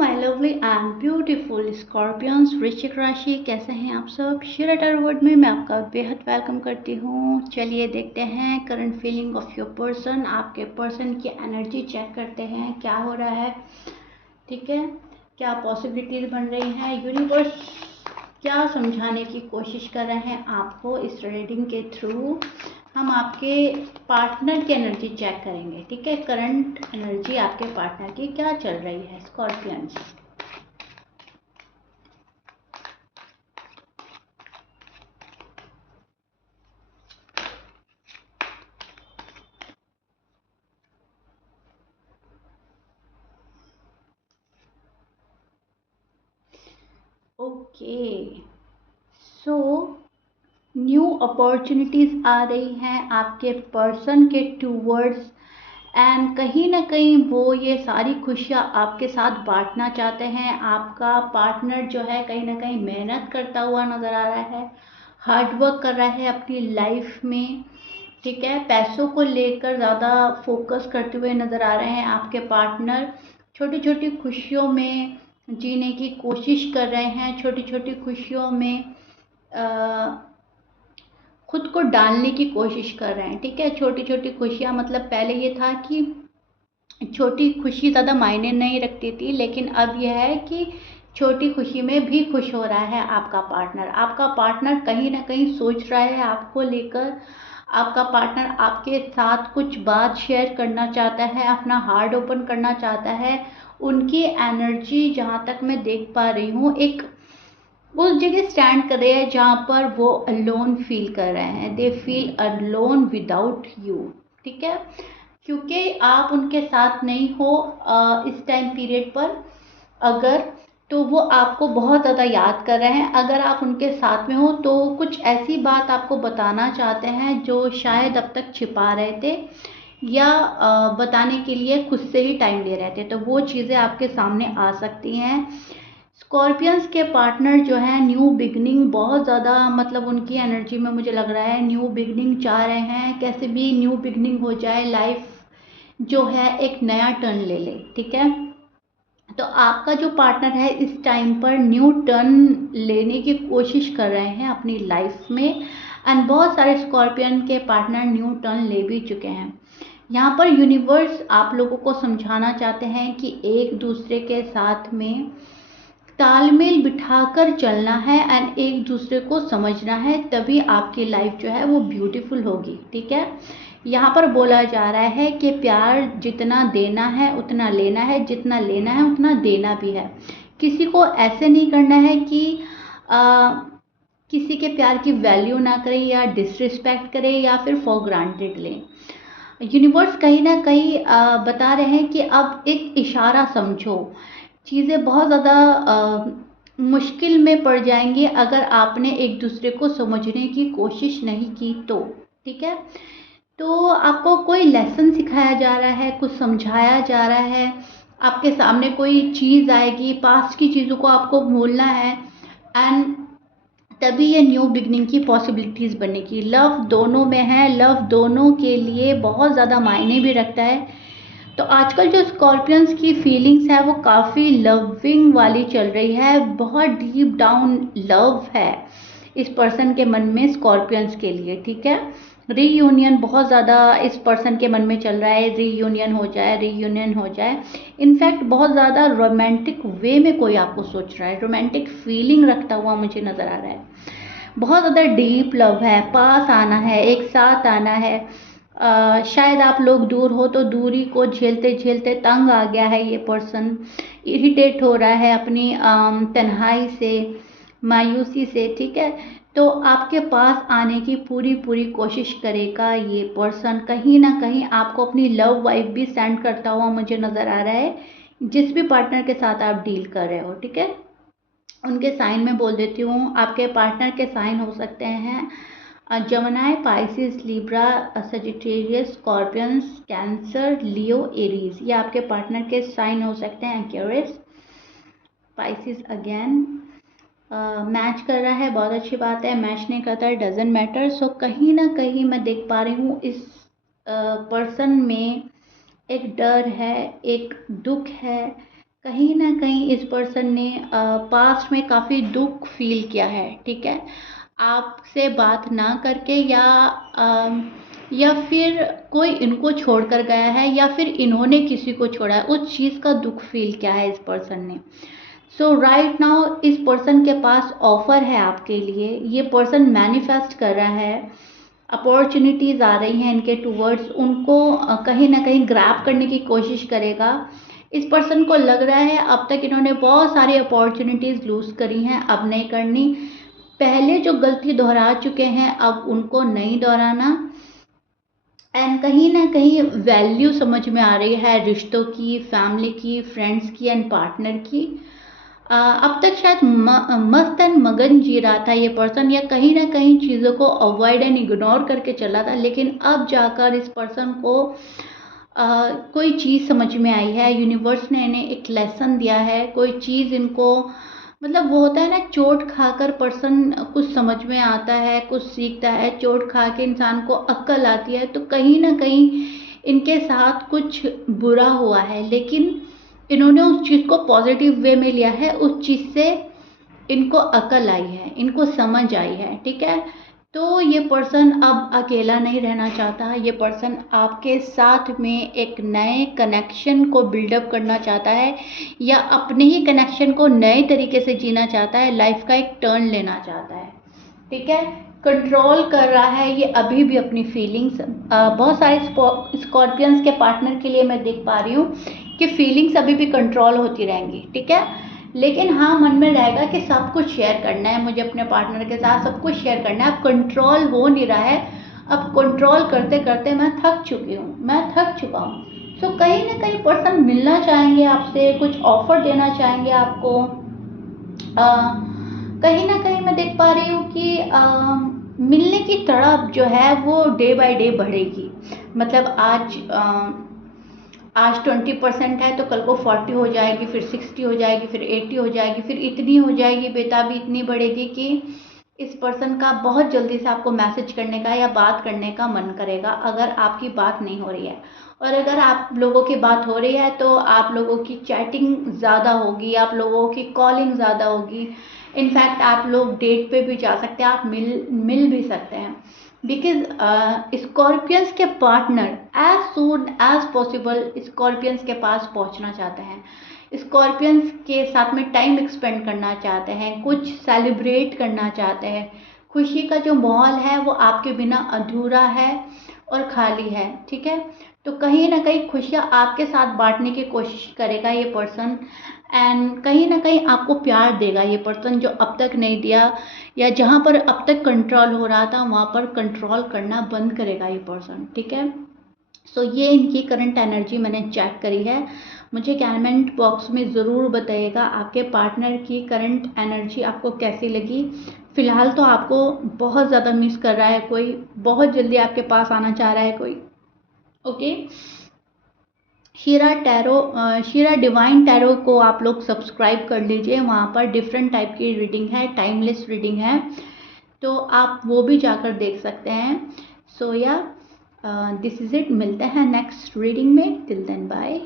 My lovely and beautiful scorpions वृश्चिक राशि, कैसे हैं आप सब। शेयर टारोट में मैं आपका बेहद वेलकम करती हूँ। चलिए देखते हैं current feeling of your person. आपके पर्सन की एनर्जी चेक करते हैं क्या हो रहा है, ठीक है। क्या पॉसिबिलिटीज बन रही हैं, यूनिवर्स क्या समझाने की कोशिश कर रहे हैं आपको इस रीडिंग के थ्रू। हम आपके पार्टनर की एनर्जी चेक करेंगे, ठीक है। करंट एनर्जी आपके पार्टनर की क्या चल रही है scorpions. Okay, so new opportunities आ रही हैं आपके पर्सन के टूवर्ड्स, एंड कहीं ना कहीं वो ये सारी खुशियाँ आपके साथ बांटना चाहते हैं। आपका पार्टनर जो है कहीं ना कहीं मेहनत करता हुआ नज़र आ रहा है, हार्ड वर्क कर रहा है अपनी लाइफ में, ठीक है। पैसों को लेकर ज़्यादा फोकस करते हुए नज़र आ रहे हैं आपके पार्टनर। छोटी छोटी खुशियों में जीने की कोशिश कर रहे हैं, छोटी छोटी खुशियों में खुद को डालने की कोशिश कर रहे हैं, ठीक है। छोटी छोटी खुशियाँ, मतलब पहले ये था कि छोटी खुशी ज़्यादा मायने नहीं रखती थी, लेकिन अब यह है कि छोटी खुशी में भी खुश हो रहा है आपका पार्टनर। आपका पार्टनर कहीं ना कहीं सोच रहा है आपको लेकर। आपका पार्टनर आपके साथ कुछ बात शेयर करना चाहता है, अपना हार्ट ओपन करना चाहता है। उनकी एनर्जी जहाँ तक मैं देख पा रही हूँ, एक उस जगह स्टैंड कर रहे हैं जहाँ पर वो अलोन फील कर रहे हैं। They feel alone without you, ठीक है। क्योंकि आप उनके साथ नहीं हो इस टाइम पीरियड पर, अगर तो वो आपको बहुत ज़्यादा याद कर रहे हैं। अगर आप उनके साथ में हो तो कुछ ऐसी बात आपको बताना चाहते हैं जो शायद अब तक छिपा रहे थे, या बताने के लिए खुद से ही टाइम ले रहे थे, तो वो चीज़ें आपके सामने आ सकती हैं। स्कॉर्पियंस के पार्टनर जो है न्यू बिगनिंग बहुत ज़्यादा, मतलब उनकी एनर्जी में मुझे लग रहा है न्यू बिगनिंग चाह रहे हैं। कैसे भी न्यू बिगनिंग हो जाए, लाइफ जो है एक नया टर्न ले ले, ठीक है। तो आपका जो पार्टनर है इस टाइम पर न्यू टर्न लेने की कोशिश कर रहे हैं अपनी लाइफ में, एंड बहुत सारे स्कॉर्पियन के पार्टनर न्यू टर्न ले भी चुके हैं। यहाँ पर यूनिवर्स आप लोगों को समझाना चाहते हैं कि एक दूसरे के साथ में तालमेल बिठाकर चलना है एंड एक दूसरे को समझना है, तभी आपकी लाइफ जो है वो ब्यूटीफुल होगी, ठीक है। यहाँ पर बोला जा रहा है कि प्यार जितना देना है उतना लेना है, जितना लेना है उतना देना भी है। किसी को ऐसे नहीं करना है कि किसी के प्यार की वैल्यू ना करें, या डिसरिस्पेक्ट करें, या फिर फॉर ग्रांटेड लें। यूनिवर्स कहीं ना कहीं बता रहे हैं कि अब एक इशारा समझो। चीज़ें बहुत ज़्यादा मुश्किल में पड़ जाएंगी अगर आपने एक दूसरे को समझने की कोशिश नहीं की तो, ठीक है। तो आपको कोई लेसन सिखाया जा रहा है, कुछ समझाया जा रहा है। आपके सामने कोई चीज़ आएगी, पास्ट की चीज़ों को आपको भूलना है, एंड तभी ये न्यू बिगनिंग की पॉसिबिलिटीज़ बनेगी। लव दोनों में है, लव दोनों के लिए बहुत ज़्यादा मायने भी रखता है। तो आजकल जो स्कॉर्पियंस की फीलिंग्स है वो काफ़ी लविंग वाली चल रही है, बहुत डीप डाउन लव है इस पर्सन के मन में स्कॉर्पियंस के लिए, ठीक है। रीयूनियन बहुत ज़्यादा इस पर्सन के मन में चल रहा है, रीयूनियन हो जाए, रीयूनियन हो जाए। इनफैक्ट बहुत ज़्यादा रोमांटिक वे में कोई आपको सोच रहा है, रोमांटिक फीलिंग रखता हुआ मुझे नज़र आ रहा है। बहुत ज़्यादा डीप लव है, पास आना है, एक साथ आना है। शायद आप लोग दूर हो तो दूरी को झेलते झेलते तंग आ गया है ये पर्सन, इरिटेट हो रहा है अपनी तन्हाई से, मायूसी से, ठीक है। तो आपके पास आने की पूरी पूरी कोशिश करेगा ये पर्सन। कहीं ना कहीं आपको अपनी लव वाइब भी सेंड करता हुआ मुझे नज़र आ रहा है, जिस भी पार्टनर के साथ आप डील कर रहे हो, ठीक है। उनके साइन में बोल देती हूँ। आपके पार्टनर के साइन हो सकते हैं Gemini, Pisces, Libra, Sagittarius, Scorpions, Cancer, Leo, Aries. ये आपके पार्टनर के साइन हो सकते हैं। एक्वेरियस, पाइसिस अगेन मैच कर रहा है, बहुत अच्छी बात है। मैच नहीं करता है, डजेंट मैटर। सो कहीं ना कहीं मैं देख पा रही हूँ इस पर्सन में एक डर है, एक दुख है, कहीं ना कहीं इस पर्सन ने पास्ट में काफ़ी दुख फील किया है, ठीक है, आपसे बात ना करके, या फिर कोई इनको छोड़कर गया है या फिर इन्होंने किसी को छोड़ा है, उस चीज़ का दुख फील किया है इस पर्सन ने। सो राइट नाउ इस पर्सन के पास ऑफर है आपके लिए, ये पर्सन मैनिफेस्ट कर रहा है, अपॉर्चुनिटीज़ आ रही हैं इनके टूवर्ड्स, उनको कहीं ना कहीं ग्रैब करने की कोशिश करेगा। इस पर्सन को लग रहा है अब तक इन्होंने बहुत सारी अपॉर्चुनिटीज़ लूज़ करी हैं, अब नहीं करनी, पहले जो गलती दोहरा चुके हैं अब उनको नहीं दोहराना। एंड कहीं ना कहीं वैल्यू समझ में आ रही है रिश्तों की, फैमिली की, फ्रेंड्स की एंड पार्टनर की। अब तक शायद मस्त एंड मगन जी रहा था ये पर्सन, या कहीं ना कहीं चीज़ों को अवॉइड एंड इग्नोर करके चला था, लेकिन अब जाकर इस पर्सन को कोई चीज़ समझ में आई है, यूनिवर्स ने इन्हें एक लेसन दिया है, कोई चीज़ इनको, मतलब वो होता है ना, चोट खाकर पर्सन कुछ समझ में आता है, कुछ सीखता है, चोट खा के इंसान को अक्ल आती है, तो कहीं ना कहीं इनके साथ कुछ बुरा हुआ है, लेकिन इन्होंने उस चीज़ को पॉजिटिव वे में लिया है, उस चीज़ से इनको अकल आई है, इनको समझ आई है, ठीक है। तो ये पर्सन अब अकेला नहीं रहना चाहता, ये पर्सन आपके साथ में एक नए कनेक्शन को बिल्डअप करना चाहता है, या अपने ही कनेक्शन को नए तरीके से जीना चाहता है, लाइफ का एक टर्न लेना चाहता है, ठीक है। कंट्रोल कर रहा है ये अभी भी अपनी फीलिंग्स। बहुत सारे स्कॉर्पियंस के पार्टनर के लिए मैं देख पा रही हूँ कि फीलिंग्स अभी भी कंट्रोल होती रहेंगी, ठीक है, लेकिन हाँ मन में रहेगा कि सब कुछ शेयर करना है, मुझे अपने पार्टनर के साथ सब कुछ शेयर करना है, अब कंट्रोल हो नहीं रहा है, अब कंट्रोल करते करते मैं थक चुकी हूँ, मैं थक चुका हूँ। सो कहीं ना कहीं पर्सन मिलना चाहेंगे आपसे, कुछ ऑफर देना चाहेंगे आपको। कहीं ना कहीं मैं देख पा रही हूँ कि मिलने की तड़प जो है वो डे बाय डे बढ़ेगी, मतलब आज 20% है तो कल को 40 हो जाएगी, फिर 60 हो जाएगी, फिर 80 हो जाएगी, फिर इतनी हो जाएगी, बेताबी इतनी बढ़ेगी कि इस पर्सन का बहुत जल्दी से आपको मैसेज करने का या बात करने का मन करेगा, अगर आपकी बात नहीं हो रही है। और अगर आप लोगों की बात हो रही है तो आप लोगों की चैटिंग ज़्यादा होगी, आप लोगों की कॉलिंग ज़्यादा होगी, इनफैक्ट आप लोग डेट पे भी जा सकते हैं, आप मिल भी सकते हैं, बिकॉज स्कॉर्पियंस के partner as soon as possible scorpions के पास पहुंचना चाहते हैं, स्कॉर्पियंस के साथ में टाइम स्पेंड करना चाहते हैं, कुछ सेलिब्रेट करना चाहते हैं, खुशी का जो माहौल है वो आपके बिना अधूरा है और खाली है, ठीक है। तो कहीं ना कहीं खुशियाँ आपके साथ बांटने की कोशिश करेगा ये पर्सन, एंड कहीं ना कहीं आपको प्यार देगा ये पर्सन, जो अब तक नहीं दिया, या जहाँ पर अब तक कंट्रोल हो रहा था वहाँ पर कंट्रोल करना बंद करेगा ये पर्सन, ठीक है। सो ये इनकी करंट एनर्जी मैंने चेक करी है, मुझे कमेंट बॉक्स में ज़रूर बताइएगा आपके पार्टनर की करंट एनर्जी आपको कैसी लगी। फ़िलहाल तो आपको बहुत ज़्यादा मिस कर रहा है कोई, बहुत जल्दी आपके पास आना चाह रहा है कोई, ओके। शीरा डिवाइन टैरो को आप लोग सब्सक्राइब कर लीजिए, वहाँ पर डिफरेंट टाइप की रीडिंग है, टाइमलेस रीडिंग है, तो आप वो भी जाकर देख सकते हैं। सो या दिस इज़ इट, मिलते हैं नेक्स्ट रीडिंग में, टिल देन बाय।